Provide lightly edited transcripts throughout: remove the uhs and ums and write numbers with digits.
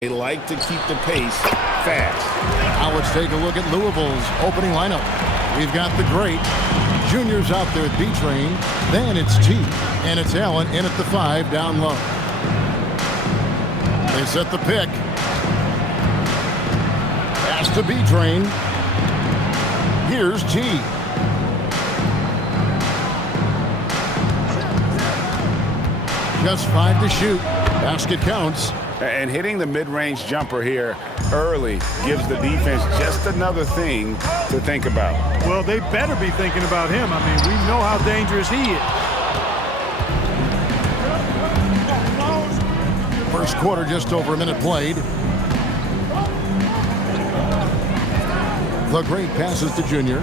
They like to keep the pace fast. Now let's take a look at Louisville's opening lineup. We've got the great juniors out there at B-Train. Then it's T, and it's Allen in at the 5 down low. They set the pick. Pass to B-Train. Here's T. Just 5 to shoot. Basket counts. And hitting the mid-range jumper here early gives the defense just another thing to think about. Well, they better be thinking about him. I mean, we know how dangerous he is. First quarter, just over a minute played. The great passes to Junior.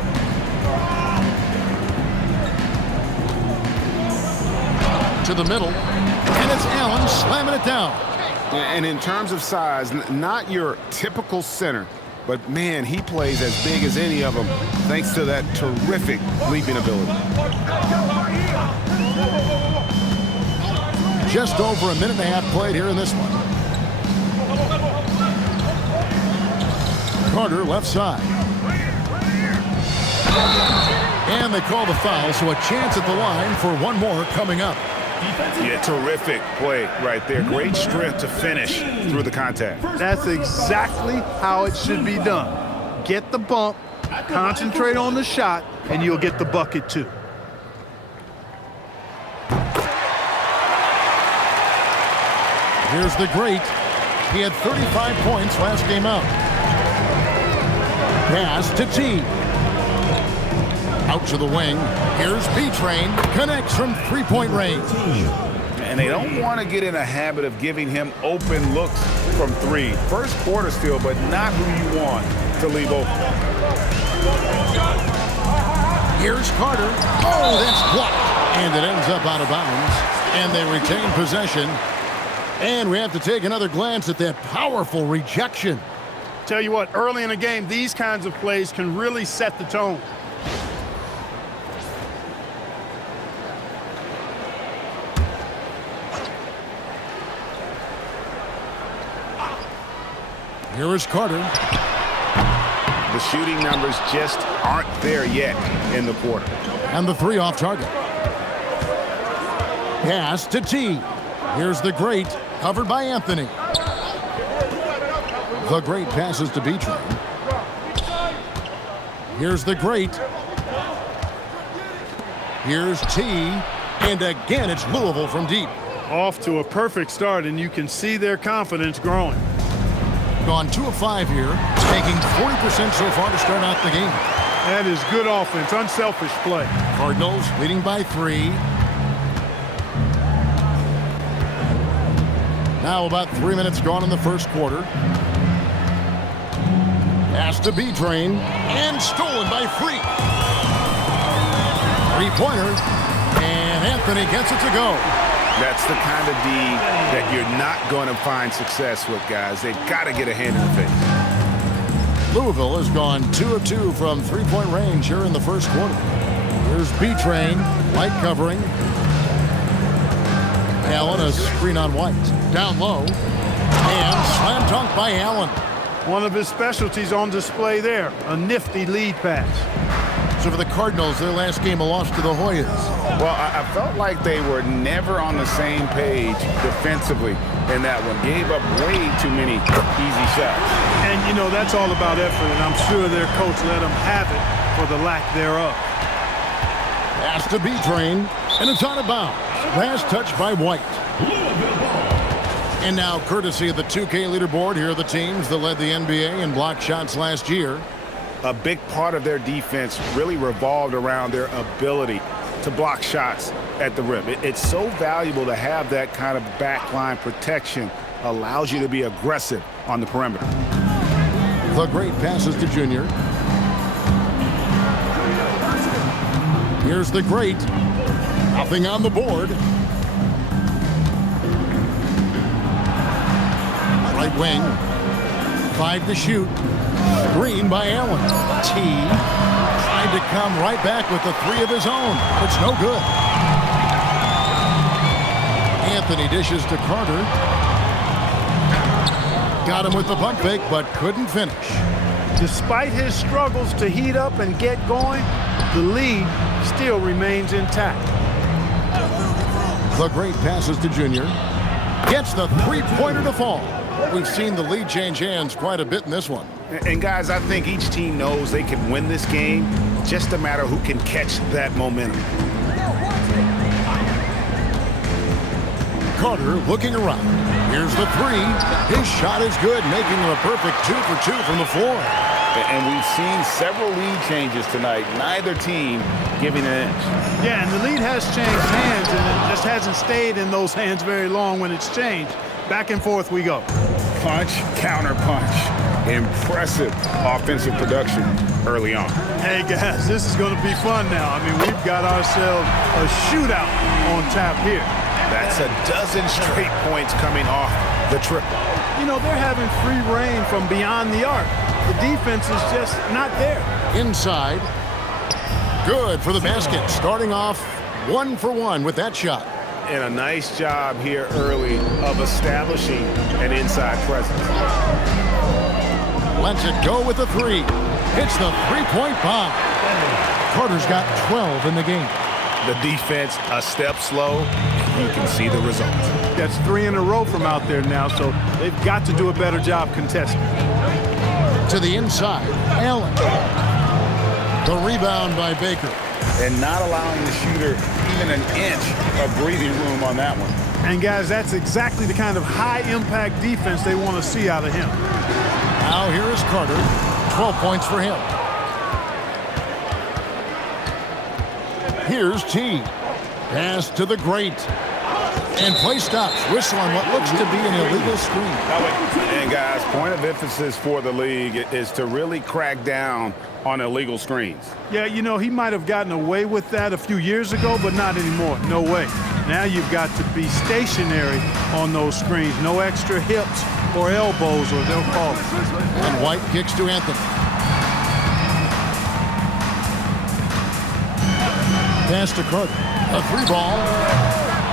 To the middle. And it's Allen slamming it down. And in terms of size, not your typical center, but man, he plays as big as any of them thanks to that terrific leaping ability. Just over a minute and a half played here in this one. Carter left side. And they call the foul, so a chance at the line for one more coming up. Yeah, terrific play right there. Great strength to finish through the contact. That's exactly how it should be done. Get the bump, concentrate on the shot, and you'll get the bucket too. Here's the great. He had 35 points last game out. Pass to T. Out to the wing. Here's B-Train. Connects from three-point range. And they don't want to get in a habit of giving him open looks from three. First quarter still, but not who you want to leave open. Here's Carter. Oh, that's blocked. And it ends up out of bounds. And they retain possession. And we have to take another glance at that powerful rejection. Tell you what, early in the game, these kinds of plays can really set the tone. Here is Carter. The shooting numbers just aren't there yet in the quarter. And the 3 off target. Pass to T. Here's the great, covered by Anthony. The great passes to B-Train. Here's the great. Here's T. And again, it's Louisville from deep. Off to a perfect start, and you can see their confidence growing. Gone 2 of 5 here, taking 40% so far to start out the game. That is good offense, unselfish play. Cardinals leading by 3. Now about 3 minutes gone in the first quarter. Pass to B-Train, and stolen by Freak. 3-pointer, and Anthony gets it to go. That's the kind of D that you're not going to find success with, guys. They've got to get a hand in the face. Louisville has gone 2 of 2 from three-point range here in the first quarter. Here's B-Train, light covering. Allen, a screen on White. Down low, and slam dunk by Allen. One of his specialties on display there, a nifty lead pass. So for the Cardinals, their last game a loss to the Hoyas. Well, I felt like they were never on the same page defensively in that one. Gave up way too many easy shots. And, you know, that's all about effort, and I'm sure their coach let them have it for the lack thereof. Pass to B-Train, and it's out of bounds. Last touch by White. And now, courtesy of the 2K leaderboard, here are the teams that led the NBA in block shots last year. A big part of their defense really revolved around their ability to block shots at the rim. It's so valuable to have that kind of backline protection. Allows you to be aggressive on the perimeter. The great passes to Junior. Here's the great. Nothing on the board. Right wing. 5 to shoot. Screen by Allen. T. Trying to come right back with the 3 of his own. It's no good. Anthony dishes to Carter. Got him with the pump fake, but couldn't finish. Despite his struggles to heat up and get going, the lead still remains intact. The great passes to Junior. Gets the three-pointer to fall. We've seen the lead change hands quite a bit in this one. And guys, I think each team knows they can win this game, just a matter who can catch that momentum. Carter looking around. Here's the three. His shot is good, making him a perfect 2 for 2 from the floor. And we've seen several lead changes tonight, neither team giving an inch. Yeah, and the lead has changed hands, and it just hasn't stayed in those hands very long when it's changed. Back and forth we go. Punch, counter punch. Impressive offensive production early on. Hey, guys, this is going to be fun now. I mean, we've got ourselves a shootout on tap here. That's a dozen straight points coming off the triple. You know, they're having free reign from beyond the arc. The defense is just not there. Inside. Good for the basket. Starting off 1 for 1 with that shot. And a nice job here early of establishing an inside presence. Lets it go with the three. Hits the three-point bomb. Carter's got 12 in the game. The defense a step slow. You can see the results. That's 3 in a row from out there now, so they've got to do a better job contesting. To the inside, Allen. The rebound by Baker. And not allowing the shooter even an inch of breathing room on that one. And guys, that's exactly the kind of high-impact defense they want to see out of him. Now here is Carter. 12 points for him. Here's T. Pass to the great. And play stops. Whistle on what looks to be an illegal screen. And guys, point of emphasis for the league is to really crack down on illegal screens. Yeah, you know, he might have gotten away with that a few years ago, but not anymore. No way. Now you've got to be stationary on those screens. No extra hips or elbows, or they'll call it. And White kicks to Anthony. Pass to Carter. A three ball.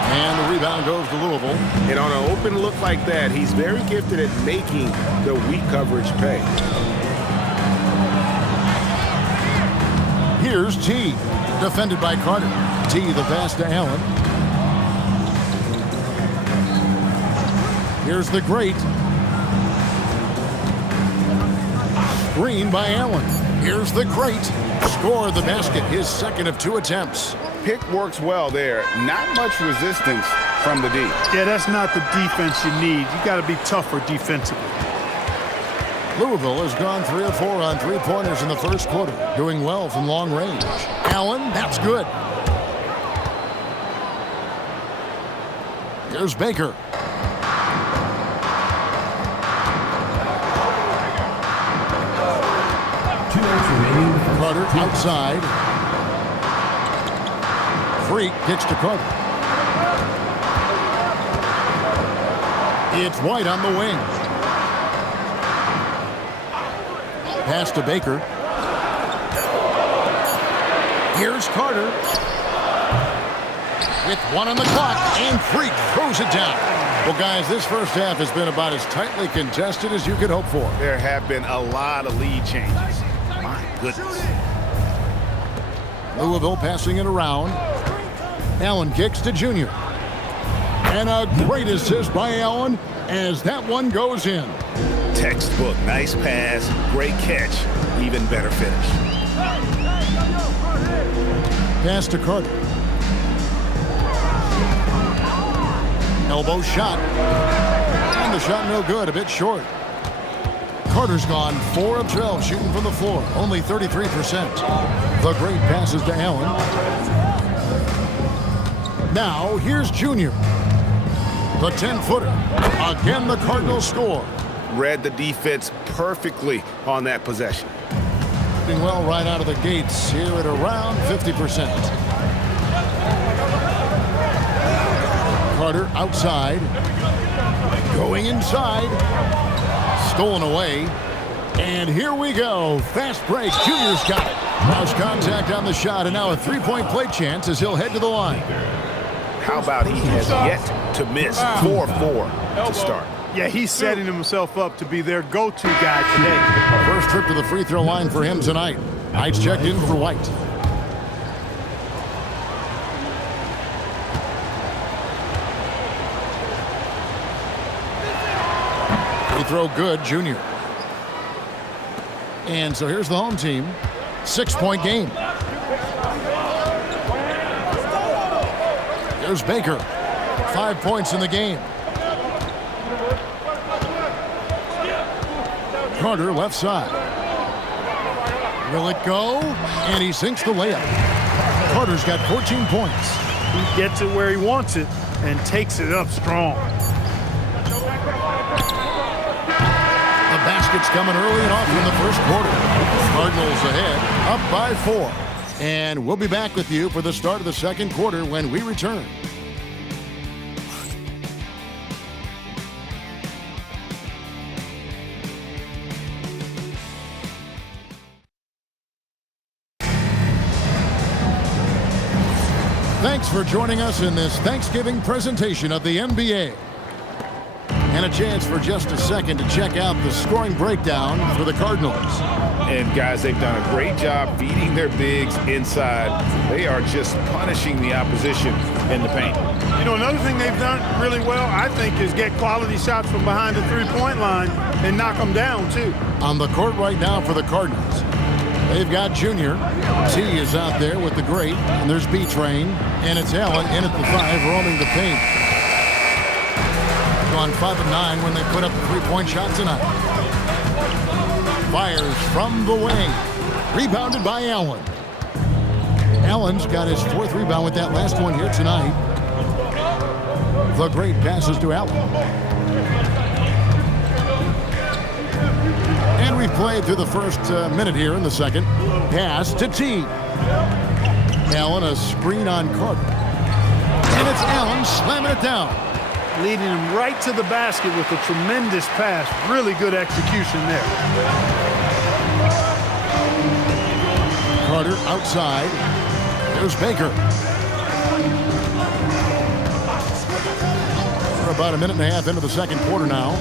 And the rebound goes to Louisville. And on an open look like that, he's very gifted at making the weak coverage pay. Here's T. Defended by Carter. T, the pass to Allen. Here's the great. Screen by Allen. Here's the great. Score the basket, his second of 2 attempts. Pick works well there. Not much resistance from the D. Yeah, that's not the defense you need. You got to be tougher defensively. Louisville has gone 3 of 4 on three-pointers in the first quarter, doing well from long range. Allen, that's good. Here's Baker. Carter outside. Freak kicks to Carter. It's White on the wing. Pass to Baker. Here's Carter. With 1 on the clock, and Freak throws it down. Well, guys, this first half has been about as tightly contested as you could hope for. There have been a lot of lead changes. My goodness. Louisville passing it around. Allen kicks to Junior. And a great assist by Allen as that one goes in. Textbook, nice pass, great catch, even better finish. Pass to Carter. Elbow shot. And the shot no good, a bit short. Carter's gone 4 of 12 shooting from the floor, only 33%. The great passes to Allen. Now here's Junior. The 10-footer. Again, the Cardinals score. Read the defense perfectly on that possession. Doing well right out of the gates here at around 50%. Carter outside. Going inside. Stolen away. And here we go. Fast break. Junior's got it. Lost contact on the shot, and now a three-point play chance as he'll head to the line. How about he has yet to miss 4-4 to start. Yeah, he's setting himself up to be their go-to guy today. First trip to the free throw line for him tonight. Knight's checked in for White. Free throw good, Junior. And so here's the home team. 6-point game. There's Baker. 5 points in the game. Carter left side. Will it go? And he sinks the layup. Carter's got 14 points. He gets it where he wants it and takes it up strong. The basket's coming early and often in the first quarter. Cardinals ahead, up by 4. And we'll be back with you for the start of the second quarter when we return. Thanks for joining us in this Thanksgiving presentation of the NBA. And a chance for just a second to check out the scoring breakdown for the Cardinals. And guys, they've done a great job feeding their bigs inside. They are just punishing the opposition in the paint. You know, another thing they've done really well, I think, is get quality shots from behind the three-point line and knock them down, too. On the court right now for the Cardinals, they've got Junior. T is out there with the great, and there's B-Train, and it's Allen in at the 5, roaming the paint. Gone 5 of 9 when they put up the three-point shot tonight. Fires from the wing. Rebounded by Allen. Allen's got his 4th rebound with that last one here tonight. The great passes to Allen. And we've played through the first minute here in the second. Pass to T. Allen, a screen on Carter. And it's Allen slamming it down. Leading him right to the basket with a tremendous pass. Really good execution there. Carter outside. There's Baker. We're about a minute and a half into the second quarter now.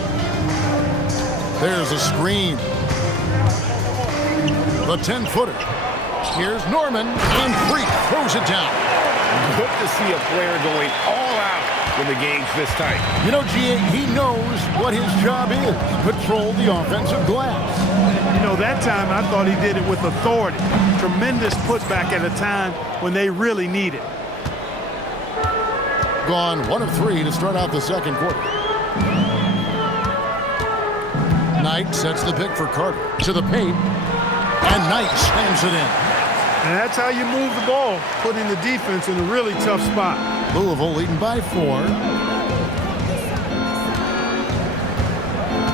There's a screen. The 10-footer. Here's Norman, and Freak throws it down. Good to see a player going all out when the game's this tight. You know, G.A., he knows what his job is. Patrol the offensive glass. You know, that time I thought he did it with authority. Tremendous putback at a time when they really need it. Gone 1 of 3 to start out the second quarter. Knight sets the pick for Carter to the paint, and Knight slams it in. And that's how you move the ball, putting the defense in a really tough spot. Louisville leading by 4.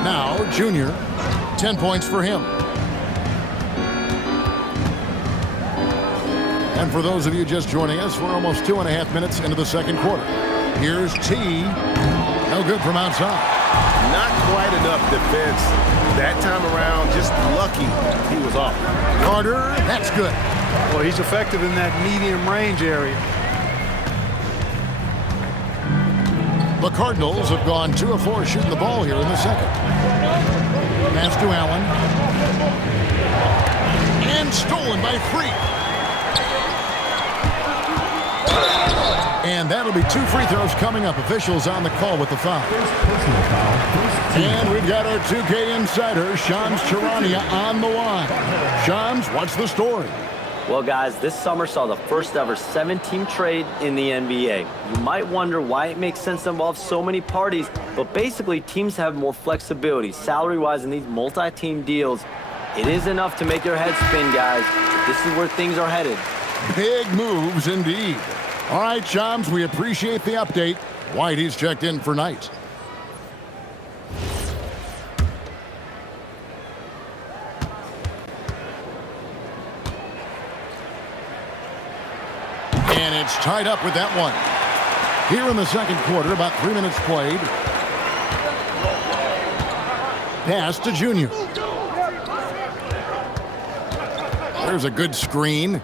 Now, Junior, 10 points for him. And for those of you just joining us, we're almost 2.5 minutes into the second quarter. Here's T. No good from outside. Not quite enough defense that time around. Just lucky he was off. Carter, that's good. Well, he's effective in that medium range area. The Cardinals have gone 2 of 4 shooting the ball here in the second. Pass to Allen. And stolen by Freak. And that'll be 2 free throws coming up. Officials on the call with the foul. And we've got our 2K insider, Shams Charania, on the line. Shams, what's the story? Well, guys, this summer saw the first ever 7-team trade in the NBA. You might wonder why it makes sense to involve so many parties, but basically teams have more flexibility salary-wise in these multi-team deals. It is enough to make your head spin, guys. This is where things are headed. Big moves indeed. All right, Shams, we appreciate the update. Whitey's checked in for Knight. And it's tied up with that one. Here in the second quarter, about 3 minutes played. Pass to Junior. There's a good screen.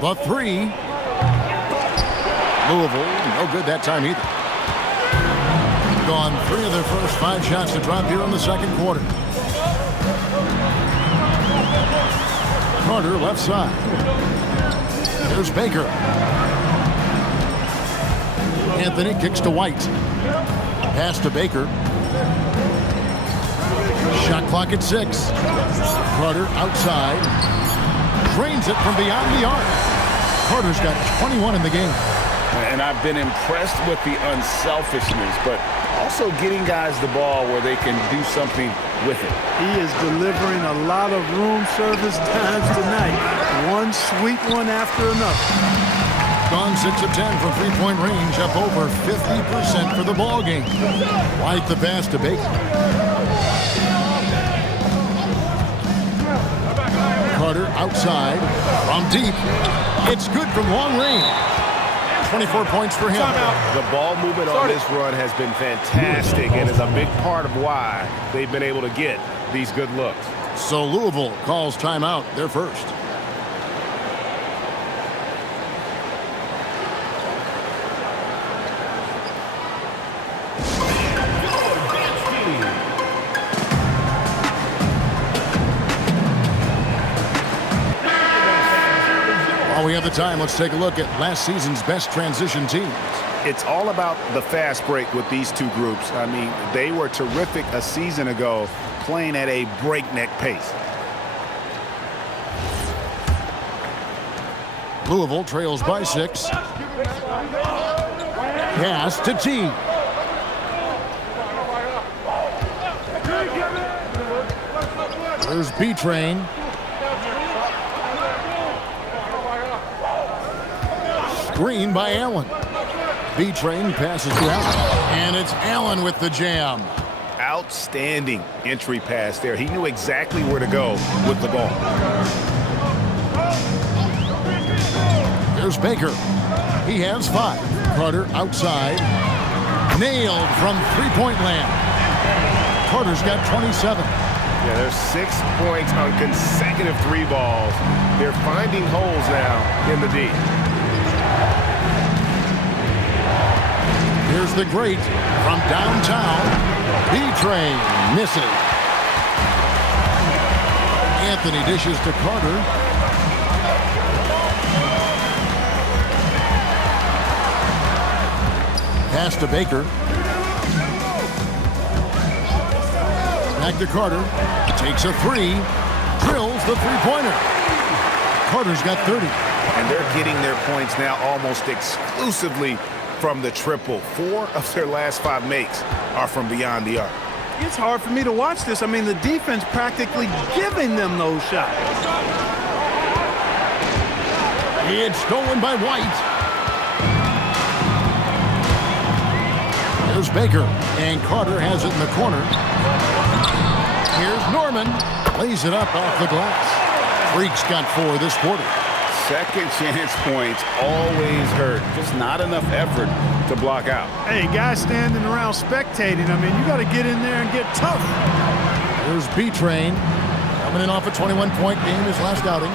The 3. Louisville, no good that time either. Gone 3 of their first 5 shots to drop here in the second quarter. Carter left side. There's Baker. Anthony kicks to White. Pass to Baker. Shot clock at 6. Carter outside. Drains it from beyond the arc. Carter's got 21 in the game. And I've been impressed with the unselfishness, but also getting guys the ball where they can do something with it. He is delivering a lot of room service times tonight. One sweet one after another. Gone 6 of 10 from three-point range, up over 50% for the ball game. White the pass to Baker. Carter outside from deep. It's good from long range. 24 points for him. The ball movement on this run has been fantastic and is a big part of why they've been able to get these good looks. So Louisville calls timeout, their first. While we have the time, let's take a look at last season's best transition teams. It's all about the fast break with these two groups. I mean, they were terrific a season ago, playing at a breakneck pace. Louisville trails by 6. Pass to T. There's B-Train. Screen by Allen. B-Train passes to Allen. And it's Allen with the jam. Outstanding entry pass there. He knew exactly where to go with the ball. There's Baker. He has 5. Carter outside. Nailed from three-point land. Carter's got 27. Yeah, there's 6 points on consecutive 3 balls. They're finding holes now in the D. Here's the great from downtown. B-Train misses. Anthony dishes to Carter. Pass to Baker. Back to Carter. Takes a 3. Drills the three-pointer. Carter's got 30. And they're getting their points now almost exclusively from the triple. 4 of their last 5 makes are from beyond the arc. It's hard for me to watch this. I mean, the defense practically giving them those shots. It's stolen by White. There's Baker, and Carter has it in the corner. Here's Norman. Lays it up off the glass. Freak's got 4 this quarter. Second chance points always hurt. Just not enough effort to block out. Hey, guys standing around spectating, I mean, you got to get in there and get tough. There's B-Train. Coming in off a 21-point game his last outing.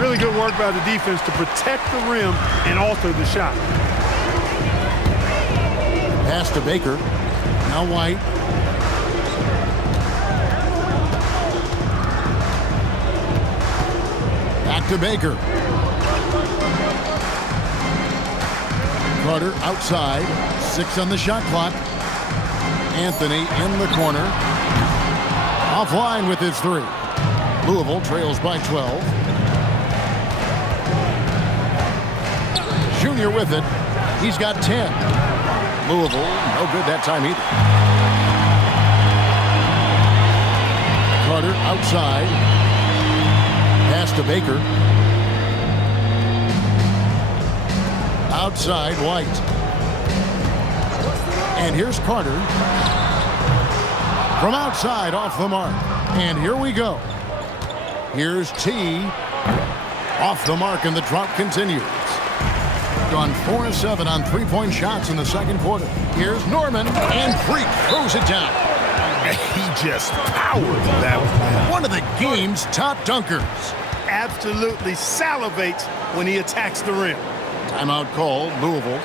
Really good work by the defense to protect the rim and alter the shot. Pass to Baker. Now White. Back to Baker. Carter outside. 6 on the shot clock. Anthony in the corner. Offline with his 3. Louisville trails by 12. Junior with it. He's got 10. Louisville, no good that time either. Carter outside. Pass to Baker. Outside, White. And here's Carter. From outside, off the mark. And here we go. Here's T. Off the mark, and the drop continues. Gone 4 of 7 on three-point shots in the second quarter. Here's Norman, and Freak throws it down. He just powered that one of the game's top dunkers. Absolutely salivates when he attacks the rim. Timeout called, Louisville.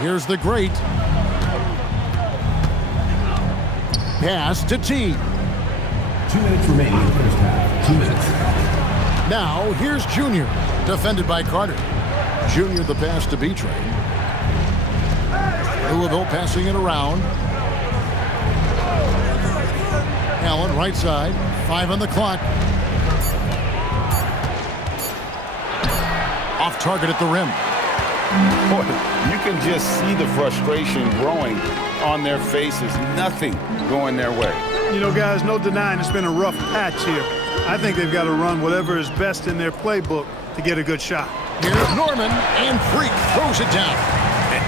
Here's the great. Pass to T. 2 minutes remaining in the first half. 2 minutes. Now, here's Junior. Defended by Carter. Junior the pass to B-Train. Louisville passing it around. Allen, right side. 5 on the clock. Off target at the rim. Boy, you can just see the frustration growing on their faces. Nothing going their way. You know, guys, no denying it's been a rough patch here. I think they've got to run whatever is best in their playbook to get a good shot. Here's Norman, and Freak throws it down.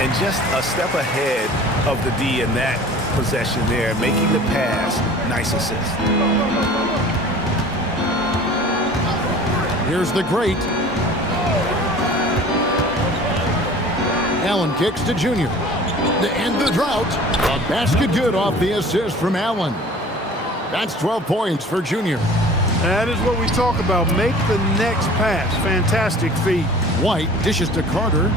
And just a step ahead of the D in that possession there, making the pass. Nice assist. Here's the great. Allen kicks to Junior. To end the drought. A basket good off the assist from Allen. That's 12 points for Junior. That is what we talk about. Make the next pass. Fantastic feed. White dishes to Carter.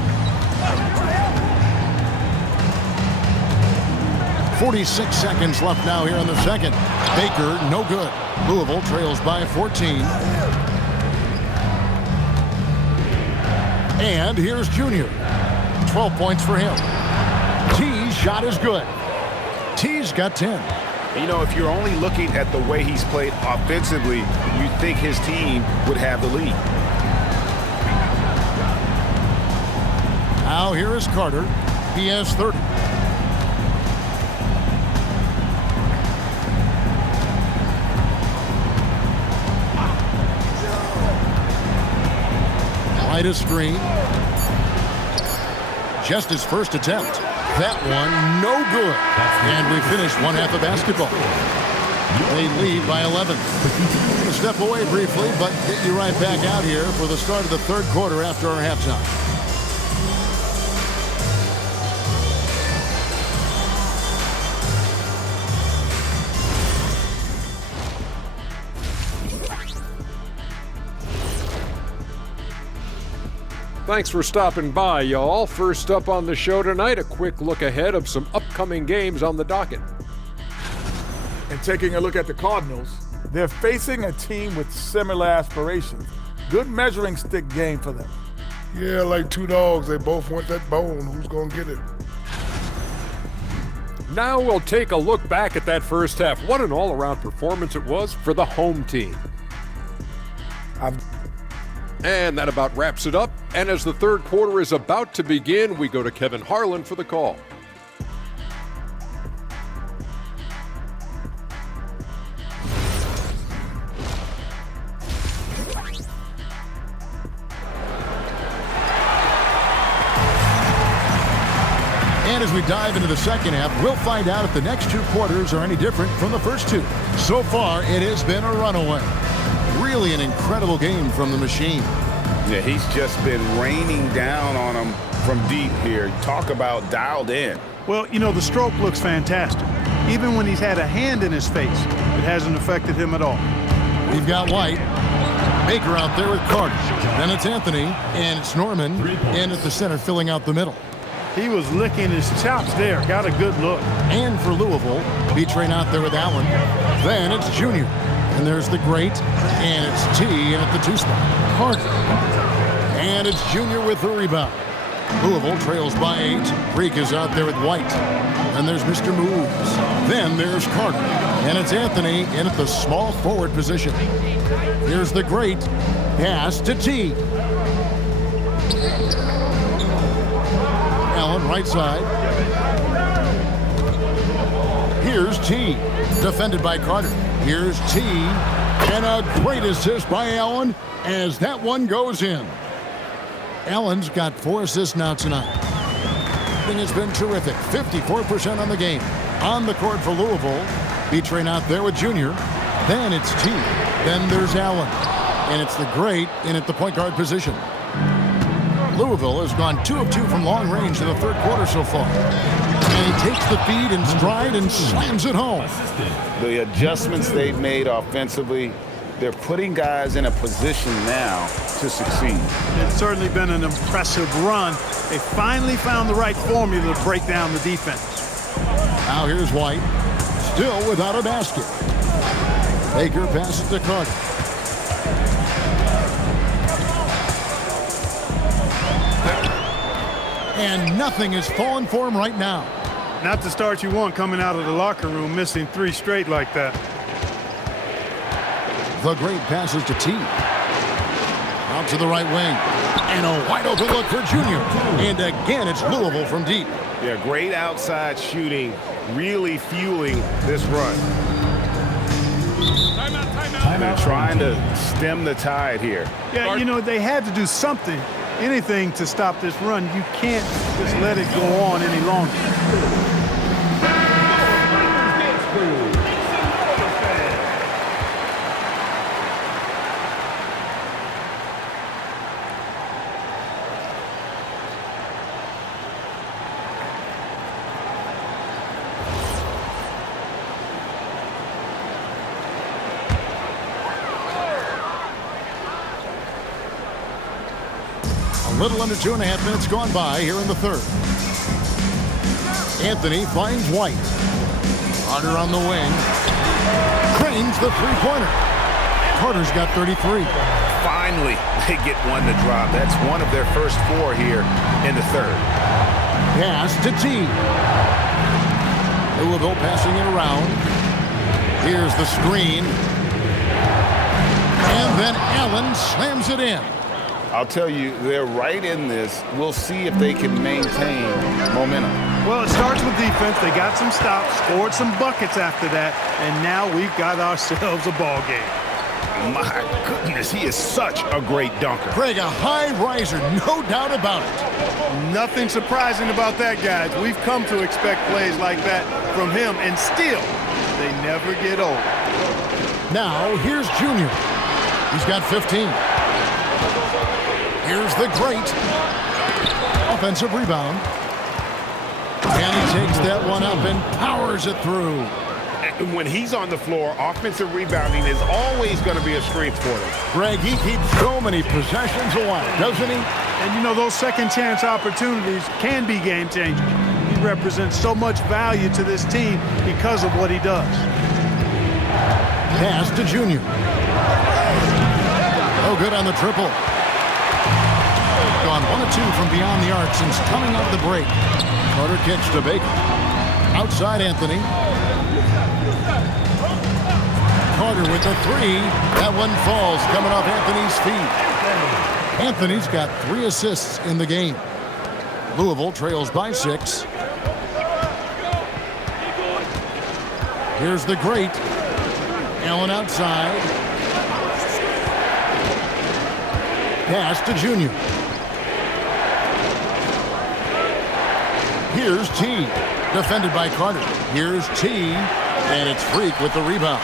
46 seconds left now here in the second. Baker, no good. Louisville trails by 14. And here's Junior. 12 points for him. T's shot is good. T's got 10. You know, if you're only looking at the way he's played offensively, you think his team would have the lead. Now here is Carter. He has 30. Right a screen. Just his first attempt. That one, no good. And we finish one half of basketball. They lead by 11. We'll step away briefly, but get you right back out here for the start of the third quarter after our halftime. Thanks for stopping by, y'all. First up on the show tonight, a quick look ahead of some upcoming games on the docket. And taking a look at the Cardinals, they're facing a team with similar aspirations. Good measuring stick game for them. Yeah, like two dogs, they both want that bone. Who's going to get it? Now we'll take a look back at that first half. What an all-around performance it was for the home team. And that about wraps it up. And as the third quarter is about to begin, we go to Kevin Harlan for the call. And as we dive into the second half, we'll find out if the next two quarters are any different from the first two. So far, it has been a runaway. Really an incredible game from the machine. Yeah, he's just been raining down on them from deep here. Talk about dialed in. Well, you know, the stroke looks fantastic. Even when he's had a hand in his face, it hasn't affected him at all. We've got White. Baker out there with Carter. Then it's Anthony, and it's Norman, and at the center filling out the middle. He was licking his chops there. Got a good look. And for Louisville, B-Train out there with Allen. Then it's Junior. And there's the great, and it's T in at the two spot. Carter. And it's Junior with the rebound. Louisville trails by 8. Freak is out there with White. And there's Mr. Moves. Then there's Carter. And it's Anthony in at the small forward position. Here's the great. Pass to T. Allen, right side. Here's T. Defended by Carter. Here's T. And a great assist by Allen as that one goes in. Allen's got 4 assists now tonight. And it's been terrific. 54% on the game. On the court for Louisville. B-Train out there with Junior. Then it's T. Then there's Allen. And it's the great in at the point guard position. Louisville has gone 2 of 2 from long range in the third quarter so far. And he takes the feed in stride and slams it home. The adjustments they've made offensively, they're putting guys in a position now to succeed. It's certainly been an impressive run. They finally found the right formula to break down the defense. Now here's White, still without a basket. Baker passes to Carter. And nothing is falling for him right now. Not the start you want coming out of the locker room, missing 3 straight like that. The great passes to T. Out to the right wing. And a wide open look for Junior. And again, it's Louisville from deep. Yeah, great outside shooting, really fueling this run. They're trying to stem the tide here. Yeah, you know, they had to do something, anything to stop this run. You can't just let it go on any longer. A little under 2.5 minutes gone by here in the third. Anthony finds White. Carter on the wing. Cranes the three-pointer. Carter's got 33. Finally, they get one to drop. That's one of their first 4 here in the third. Pass to T. Louisville passing it around. Here's the screen. And then Allen slams it in. I'll tell you, they're right in this. We'll see if they can maintain momentum. Well, it starts with defense. They got some stops, scored some buckets after that, and now we've got ourselves a ball game. My goodness, he is such a great dunker. Craig, a high riser, no doubt about it. Nothing surprising about that, guys. We've come to expect plays like that from him, and still, they never get old. Now, here's Junior. He's got 15. Here's the great offensive rebound. And he takes that one up and powers it through. And when he's on the floor, offensive rebounding is always going to be a strength for them. Greg, he keeps so many possessions alive, doesn't he? And, you know, those second-chance opportunities can be game-changers. He represents so much value to this team because of what he does. Pass to Junior. Oh, good on the triple. Gone 1 of 2 from beyond the arc since coming off the break. Carter kicks to Baker. Outside Anthony. Carter with the 3. That one falls coming off Anthony's feet. Anthony's got 3 assists in the game. Louisville trails by 6. Here's the great. Allen outside. Pass to Junior. Here's T. Defended by Carter. Here's T. And it's Freak with the rebound.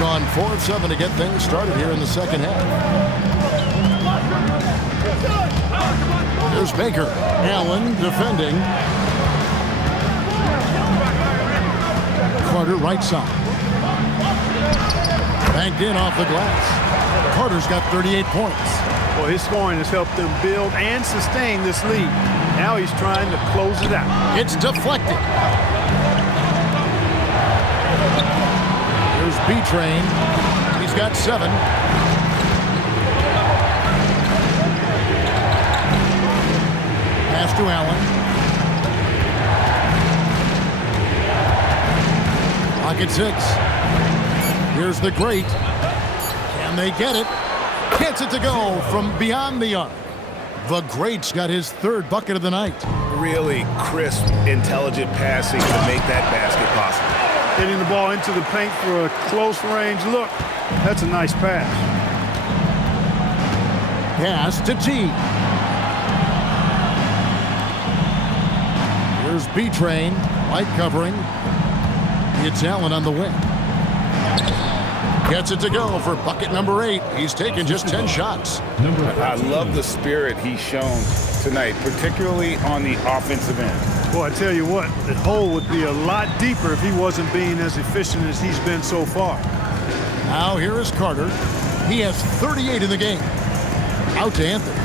Gone 4 of 7 to get things started here in the second half. Here's Baker. Allen defending. Carter right side. Banked in off the glass. Carter's got 38 points. Well, his scoring has helped them build and sustain this lead. Now he's trying to close it out. It's deflected. Here's B-Train. He's got 7. Pass to Allen. Pocket 6. Here's the great. Can they get it? Gets it to go from beyond the arc. The great's got his 3rd bucket of the night. Really crisp, intelligent passing to make that basket possible. Hitting the ball into the paint for a close range look. That's a nice pass. Pass to T. Here's B-Train. Light covering. It's Allen on the wing. Gets it to go for bucket number 8. He's taken just 10 shots. I love the spirit he's shown tonight, particularly on the offensive end. Boy, I tell you what, the hole would be a lot deeper if he wasn't being as efficient as he's been so far. Now here is Carter. He has 38 in the game. Out to Anthony.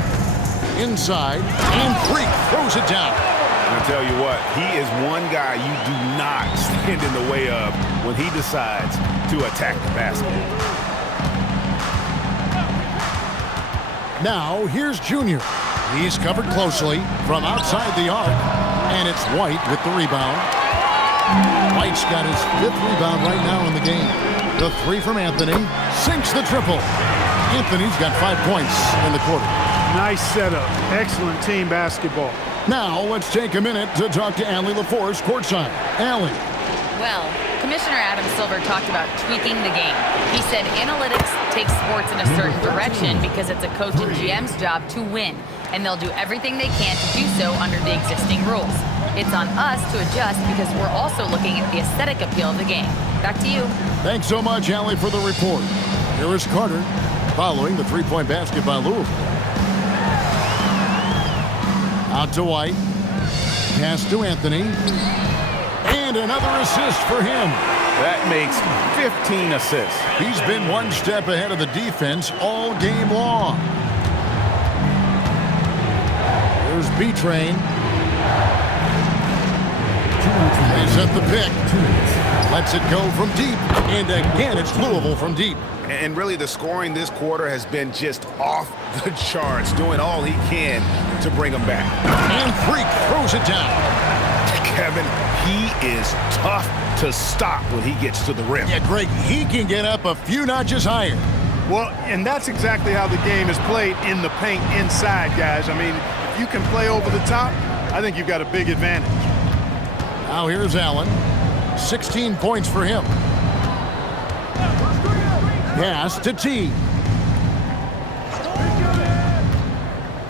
Inside, and Freak throws it down. I tell you what, he is one guy you do not stand in the way of when he decides to attack the basket. Now here's Junior. He's covered closely from outside the arc, and it's White with the rebound. White's got his 5th rebound right now in the game. The 3 from Anthony sinks the triple. Anthony's got 5 points in the quarter. Nice setup. Excellent team basketball. Now let's take a minute to talk to Allie LaForce courtside. Allie. Well, Commissioner Adam Silver talked about tweaking the game. He said analytics takes sports in a certain direction because it's a coach and GM's job to win, and they'll do everything they can to do so under the existing rules. It's on us to adjust because we're also looking at the aesthetic appeal of the game. Back to you. Thanks so much, Allie, for the report. Here is Carter following the 3-point basket by Louisville. Out to White. Pass to Anthony. And another assist for him. That makes 15 assists. He's been one step ahead of the defense all game long. There's B-Train. They set the pick. Lets it go from deep. And again, it's Louisville from deep. And really, the scoring this quarter has been just off the charts, doing all he can to bring them back. And Freak throws it down. Kevin, he is tough to stop when he gets to the rim. Yeah, Greg, he can get up a few notches higher. Well, and that's exactly how the game is played in the paint inside, guys. I mean, if you can play over the top, I think you've got a big advantage. Now here's Allen. 16 points for him. Pass to T.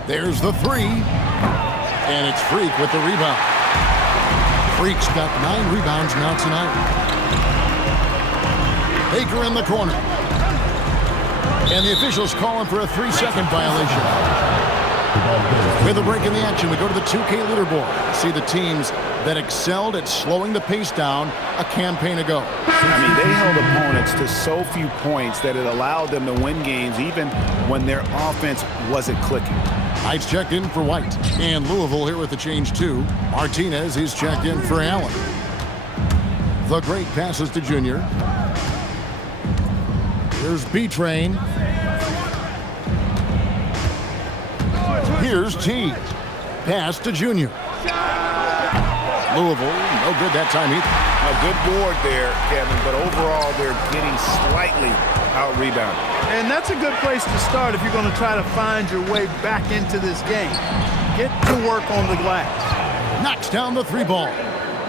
There's the 3. And it's Freak with the rebound. Freak's got 9 rebounds now tonight. Baker in the corner. And the officials calling for a 3-second violation. With a break in the action, we go to the 2K leaderboard. See the teams that excelled at slowing the pace down a campaign ago. I mean, they held opponents to so few points that it allowed them to win games even when their offense wasn't clicking. Heights checked in for White. And Louisville here with the change too. Martinez is checked in for Allen. The Great passes to Junior. Here's B-Train. Here's T. Pass to Junior. Louisville, no good that time either. A good board there, Kevin, but overall they're getting slightly out-rebounded. And that's a good place to start if you're going to try to find your way back into this game. Get to work on the glass. Knocks down the 3 ball.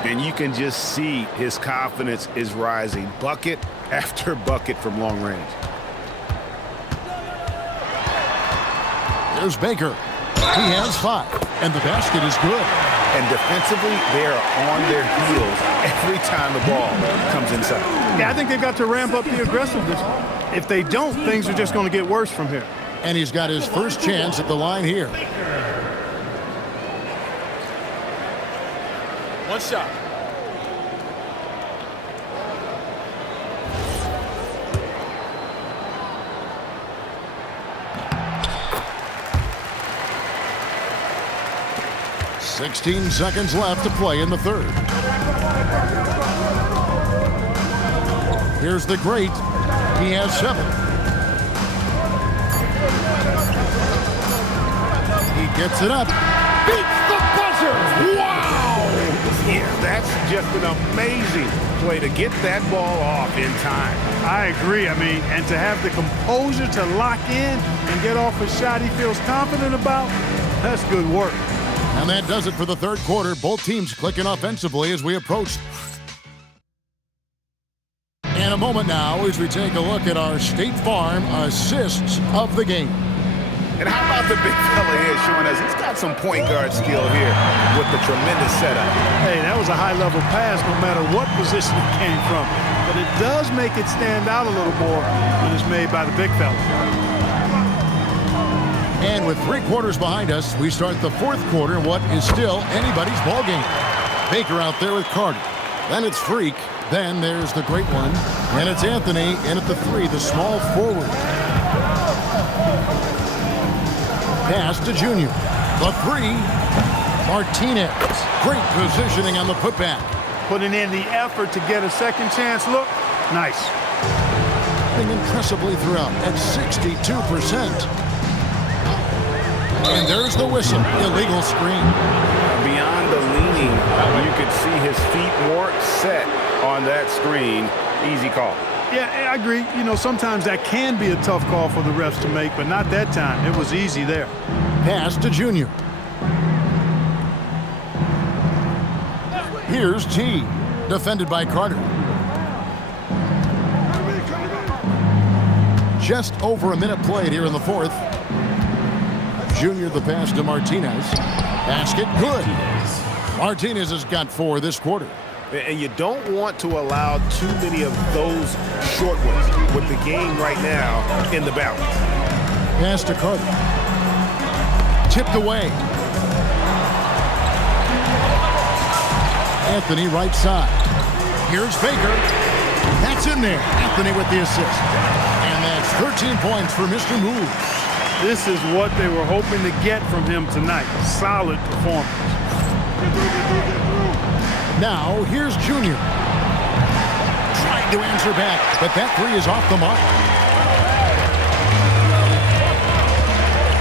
And you can just see his confidence is rising. Bucket after bucket from long range. There's Baker. He has 5. And the basket is good. And defensively, they are on their heels every time the ball comes inside. Yeah, I think they've got to ramp up the aggressiveness. If they don't, things are just going to get worse from here. And he's got his first chance at the line here. One shot. "16 seconds left to play in the 3rd. Here's the Great. He has 7. He gets it up. Beats the buzzer! Wow! Yeah, that's just an amazing play to get that ball off in time. I agree. I mean, and to have the composure to lock in and get off a shot he feels confident about, that's good work. And that does it for the 3rd quarter. Both teams clicking offensively as we approach. In a moment now as we take a look at our State Farm assists of the game. And how about the big fella here showing us he's got some point guard skill here with the tremendous setup. Hey, that was a high-level pass no matter what position it came from. but it does make it stand out a little more when it's made by the big fella. And with 3 quarters behind us, we start the 4th quarter in what is still anybody's ball game. Baker out there with Carter. Then it's Freak. Then there's the great one. And it's Anthony in at the 3, the small forward. Pass to Junior. The 3. Martinez. Great positioning on the putback. Putting in the effort to get a second chance look. Nice. Impressively throughout at 62%. And there's the whistle. Illegal screen. Beyond the leaning, you could see his feet more set on that screen. Easy call. Yeah, I agree. You know, sometimes that can be a tough call for the refs to make, but not that time. It was easy there. Pass to Junior. Here's T. Defended by Carter. Just over a minute played here in the 4th. Junior the pass to Martinez. Basket good. Martinez has got 4 this quarter. And you don't want to allow too many of those short ones with the game right now in the balance. Pass to Carter. Tipped away. Anthony right side. Here's Baker. That's in there. Anthony with the assist. And that's 13 points for Mr. Moves. This is what they were hoping to get from him tonight. Solid performance. Now, here's Junior. Trying to answer back, but that 3 is off the mark.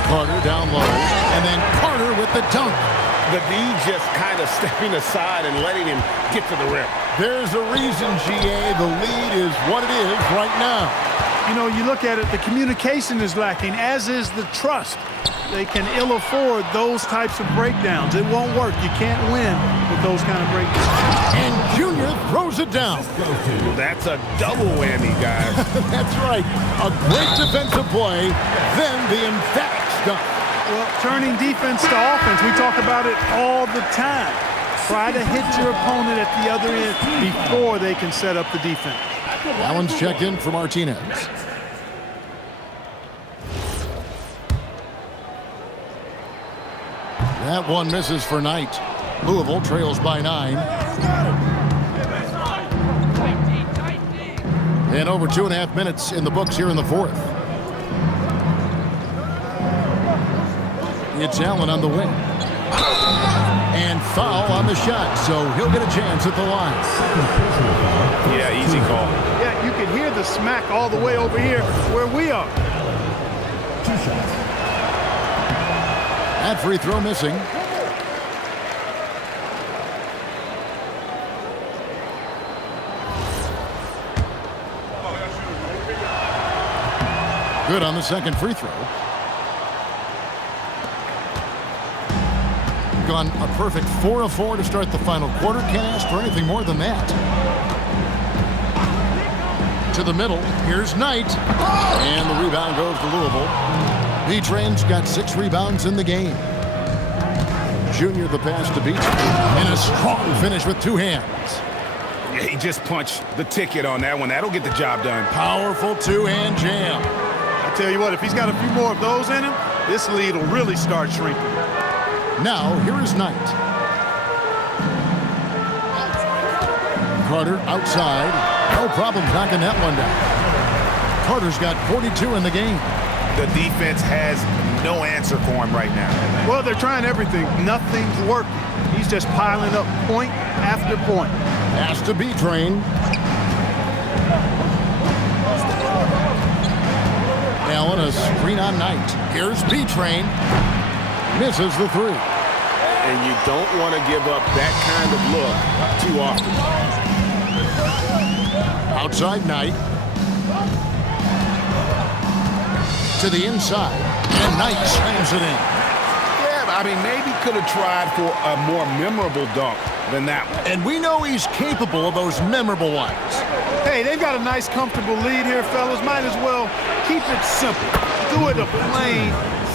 Carter down low, and then Carter with the dunk. The D just kind of stepping aside and letting him get to the rim. There's a reason, GA, the lead is what it is right now. You know, you look at it, the communication is lacking, as is the trust. They can ill afford those types of breakdowns. It won't work. You can't win with those kind of breakdowns. And Junior throws it down. That's a double whammy, guys. That's right. A great defensive play, then the emphatic stuff. Well, turning defense to offense, we talk about it all the time. Try to hit your opponent at the other end before they can set up the defense. Allen's checked in for Martinez. That one misses for Knight. Louisville trails by 9. And over 2.5 minutes in the books here in the 4th. It's Allen on the wing. And foul on the shot, so he'll get a chance at the line. Yeah, easy call. Yeah, you can hear the smack all the way over here where we are. 2 shots. That free throw missing. Good on the second free throw. Gone a perfect 4 of 4 to start the final quarter. Can't ask for anything more than that. To the middle. Here's Knight. And the rebound goes to Louisville. B-Train's got 6 rebounds in the game. Junior the pass to Beach. And a strong finish with 2 hands. Yeah, he just punched the ticket on that one. That'll get the job done. Powerful 2-hand jam. I tell you what, if he's got a few more of those in him, this lead will really start shrinking. Now, here is Knight. Carter outside. No problem knocking that one down. Carter's got 42 in the game. The defense has no answer for him right now. Well, they're trying everything. Nothing's working. He's just piling up point after point. Pass to B-Train. Allen, a screen on Knight. Here's B-Train. Misses the 3. And you don't want to give up that kind of look too often. Outside Knight. To the inside. And Knight slams it in. Yeah, I mean, maybe could have tried for a more memorable dunk than that one. And we know he's capable of those memorable ones. Hey, they've got a nice, comfortable lead here, fellas. Might as well keep it simple. Do it a plain,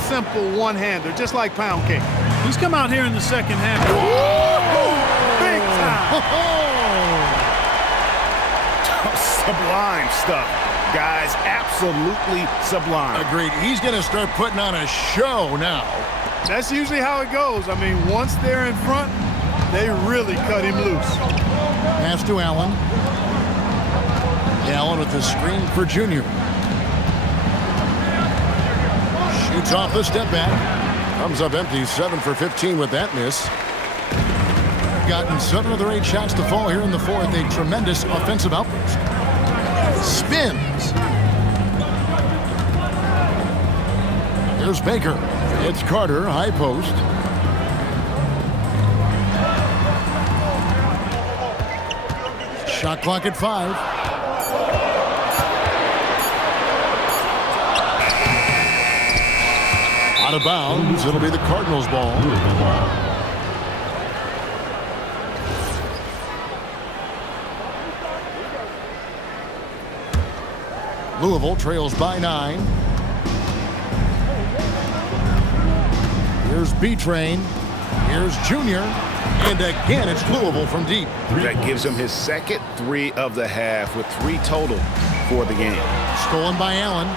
simple one-hander, just like pound cake. He's come out here in the second half. Big time. sublime stuff, guys. Absolutely sublime. Agreed. He's going to start putting on a show now. That's usually how it goes. I mean, once they're in front, they really cut him loose. Pass to Allen. Allen with the screen for Junior. Shoots off the step back. Comes up empty, 7 for 15 with that miss. Gotten 7 of their 8 shots to fall here in the fourth. A tremendous offensive outburst. Spins. There's Baker. It's Carter, high post. Shot clock at 5. Out of bounds. It'll be the Cardinals' ball. Louisville trails by 9. Here's B-Train. Here's Junior. And again, it's Louisville from deep. That gives him his second 3 of the half with 3 total for the game. Stolen by Allen.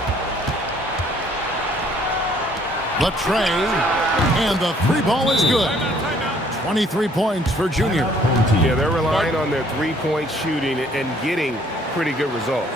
Latre. And the 3 ball is good. 23 points for Junior. Yeah, they're relying on their 3-point shooting and getting pretty good results.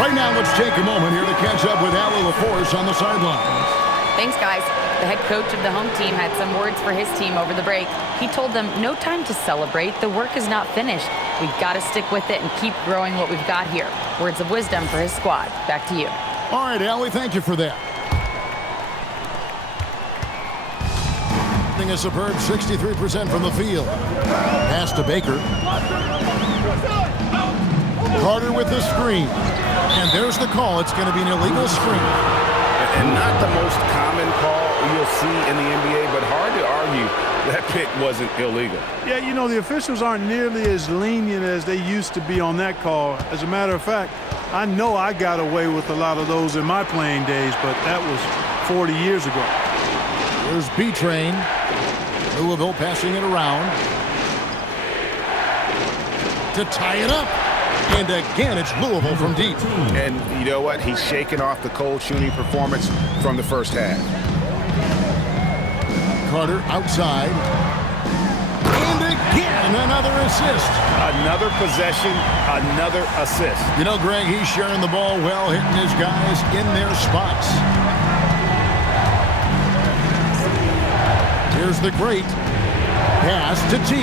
Right now, let's take a moment here to catch up with Allie LaForce on the sidelines. Thanks, guys. The head coach of the home team had some words for his team over the break. He told them, no time to celebrate. The work is not finished. We've got to stick with it and keep growing what we've got here. Words of wisdom for his squad. Back to you. All right, Allie, thank you for that. A superb 63% from the field. Pass to Baker. Carter with the screen. And there's the call. It's going to be an illegal screen. And not the most common call you'll see in the NBA, but hard to argue that pick wasn't illegal. Yeah, you know, the officials aren't nearly as lenient as they used to be on that call. As a matter of fact, I know I got away with a lot of those in my playing days, but that was 40 years ago. There's B-Train. Louisville passing it around to tie it up. And again, it's Louisville from deep. And you know what? He's shaking off the cold shooting performance from the first half. Carter outside. And again, another assist. Another possession, another assist. You know, Greg, he's sharing the ball well, hitting his guys in their spots. Here's the great pass to T.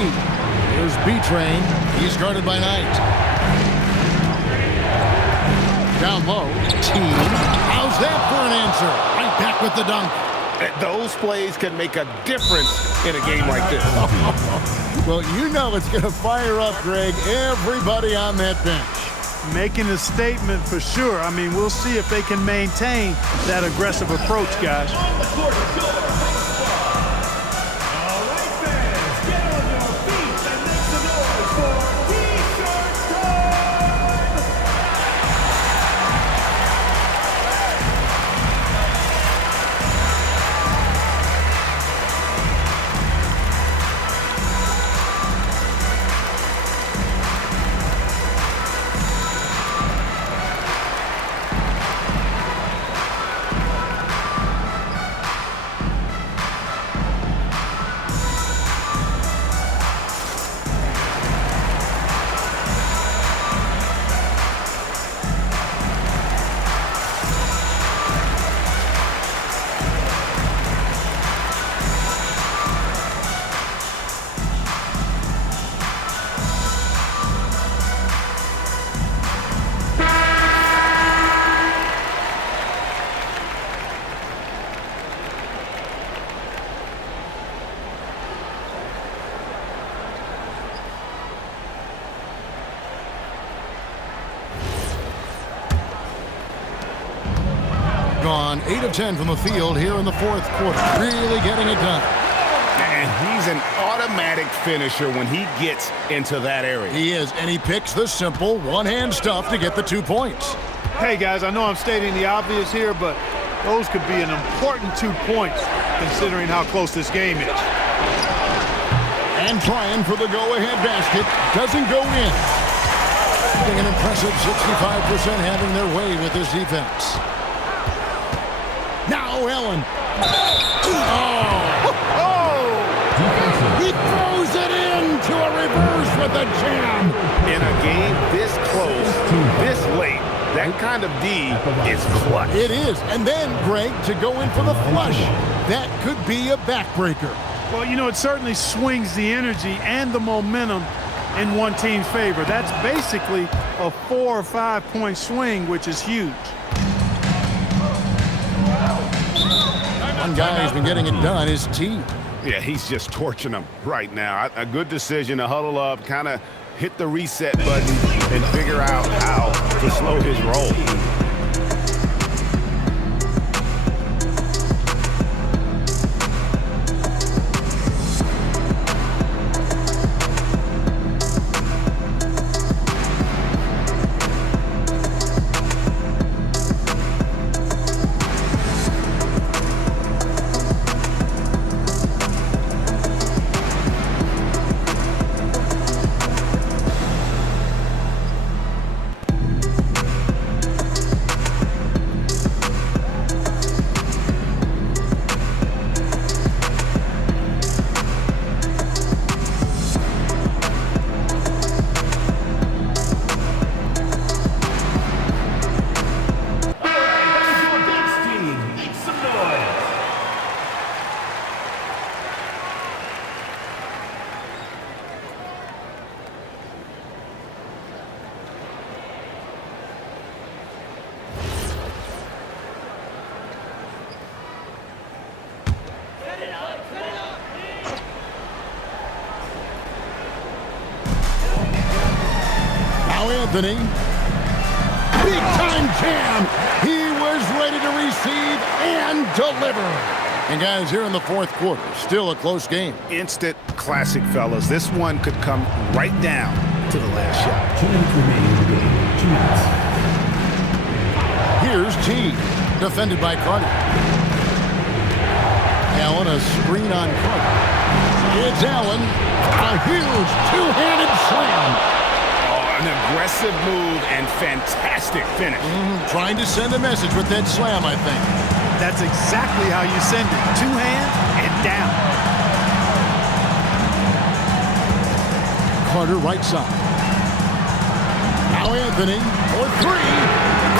Here's B-Train. He's guarded by Knight. Down low, T. How's that for an answer? Right back with the dunk. Those plays can make a difference in a game like this. Well, you know it's going to fire up, Greg, everybody on that bench. Making a statement for sure. I mean, we'll see if they can maintain that aggressive approach, guys. Gone 8 of 10 from the field here in the fourth quarter. Really getting it done. And he's an automatic finisher when he gets into that area. He is, and he picks the simple one-hand stuff to get the 2 points. Hey, guys, I know I'm stating the obvious here, but those could be an important 2 points considering how close this game is. And trying for the go-ahead basket. Doesn't go in. An impressive 65% having their way with this defense. Now Allen. He throws it into a reverse with a jam. In a game this close, this late, that kind of D is clutch. It is. And then, Greg, to go in for the flush. That could be a backbreaker. Well, you know, it certainly swings the energy and the momentum in one team's favor. That's basically a 4 or 5 point swing, which is huge. One guy who's been getting it done is T. Yeah, he's just torching them right now. A good decision to huddle up, kind of hit the reset button and figure out how to slow his roll. Anthony. Big time jam. He was ready to receive and deliver. And guys, here in the fourth quarter, still a close game. Instant classic, fellas. This one could come right down to the last shot. 2 minutes remaining in the game. 2 minutes. Here's T. Defended by Carter. Allen, a screen on Carter. It's Allen. A huge two-handed slam. An aggressive move and fantastic finish. Trying to send a message with that slam, I think. That's exactly how you send it. 2 hands and down. Carter right side. Now Anthony for 3.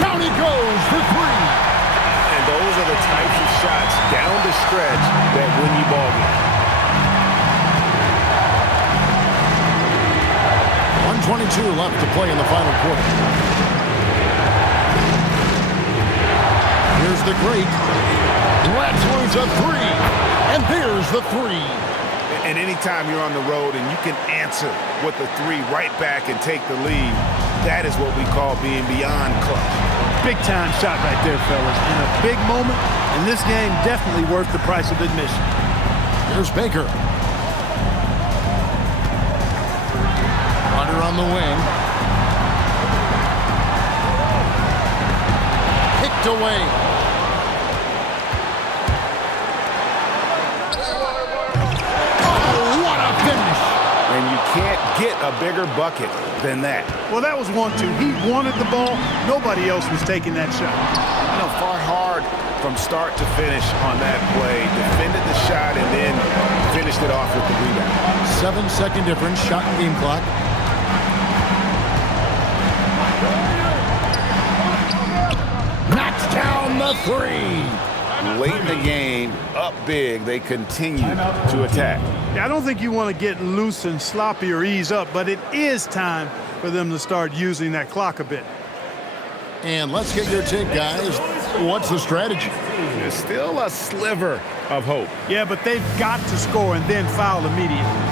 Down he goes for 3. And those are the types of shots down the stretch that win you ball games. 1:22 left to play in the final quarter. Here's the great. Lets loose a 3. And there's the 3. And anytime you're on the road and you can answer with the 3 right back and take the lead, that is what we call being beyond clutch. Big time shot right there, fellas. In a big moment, and this game definitely worth the price of admission. Here's Baker. Carter on the wing. Picked away. Oh, what a finish. And you can't get a bigger bucket than that. Well, that was 1-2. He wanted the ball. Nobody else was taking that shot. You know, fought hard from start to finish on that play. Defended the shot and then finished it off with the rebound. 7-second difference, shot and game clock. Knocks down the 3. Late in the game, up big, they continue to attack. Yeah, I don't think you want to get loose and sloppy or ease up, but it is time for them to start using that clock a bit. And let's get your take, guys. What's the strategy? There's still a sliver of hope. Yeah, but they've got to score and then foul immediately.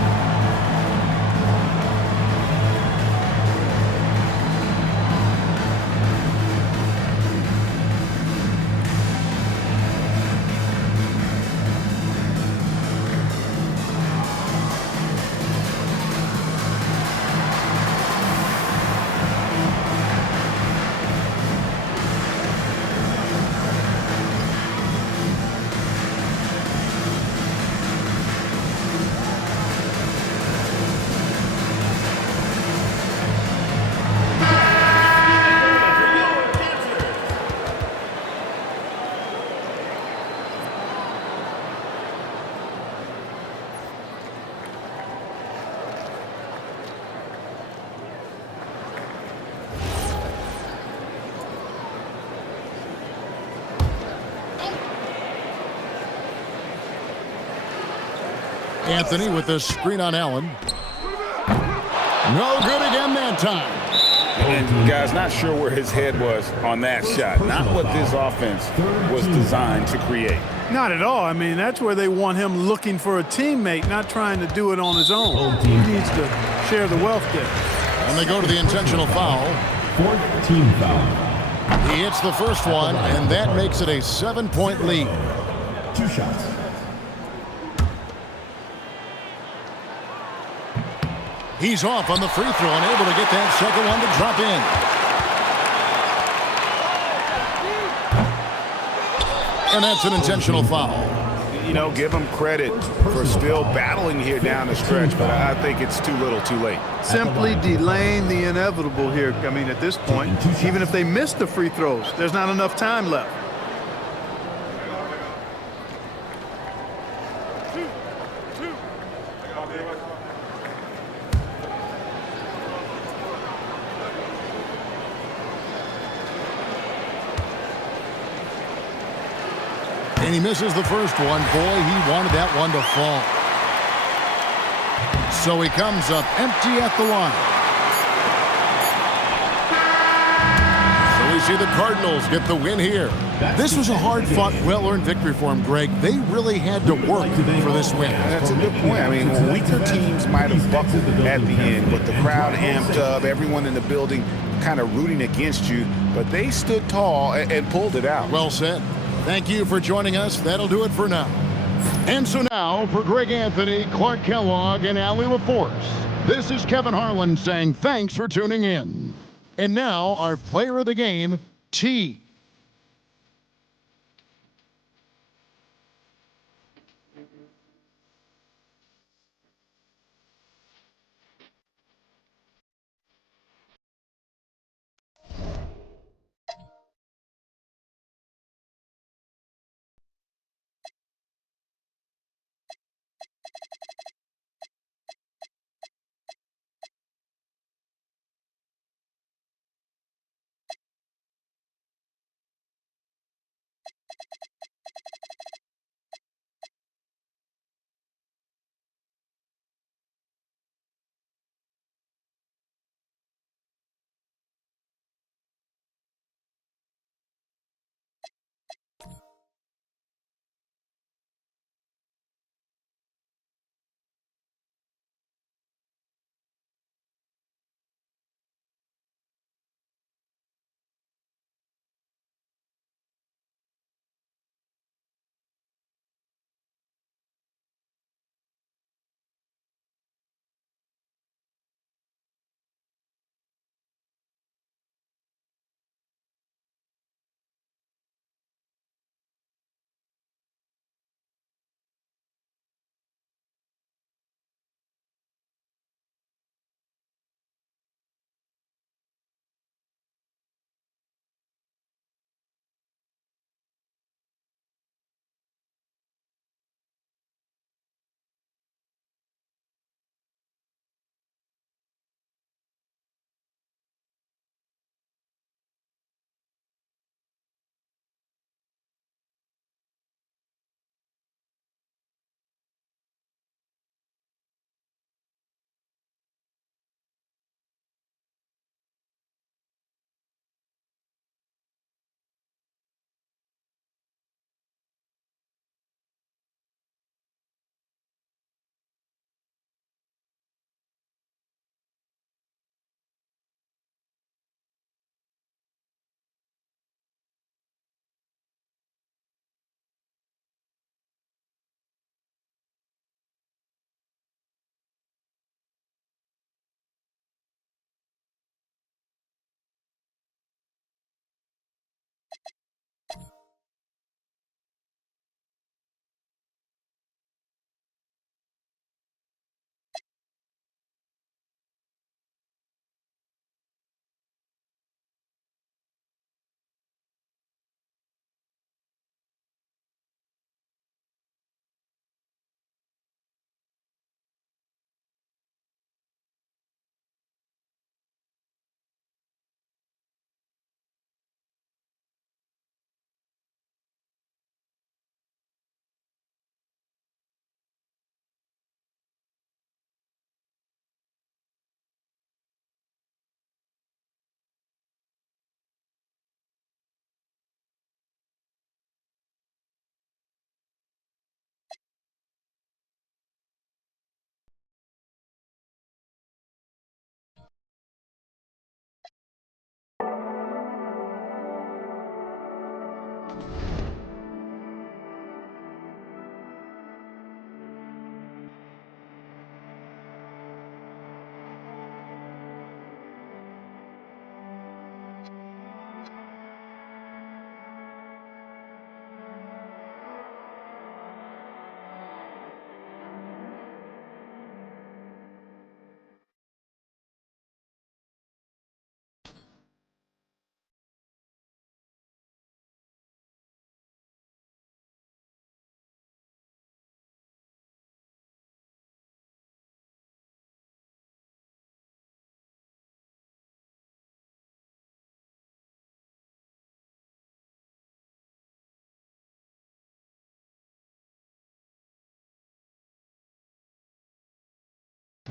Anthony with the screen on Allen. No good again that time. And guys, not sure where his head was on that shot. Not what this offense was designed to create. Not at all. I mean, that's where they want him looking for a teammate, not trying to do it on his own. He needs to share the wealth there. And they go to the intentional foul. 4th team foul. He hits the first one, and that makes it a 7-point lead. 2 shots. He's off on the free throw and able to get that second one to drop in. And that's an intentional foul. You know, give him credit for still battling here down the stretch, but I think it's too little too late. Simply delaying the inevitable here. I mean, at this point, even if they miss the free throws, there's not enough time left. And he misses the first one. Boy, he wanted that one to fall. So he comes up empty at the line. So we see the Cardinals get the win here. This was a hard-fought, well-earned victory for him, Greg. They really had to work for this win. That's a good point. I mean, weaker teams might have buckled at the end, but the crowd amped up, everyone in the building kind of rooting against you, but they stood tall and pulled it out. Well said. Thank you for joining us. That'll do it for now. And so now, for Greg Anthony, Clark Kellogg, and Allie LaForce, this is Kevin Harlan saying thanks for tuning in. And now, our player of the game, T.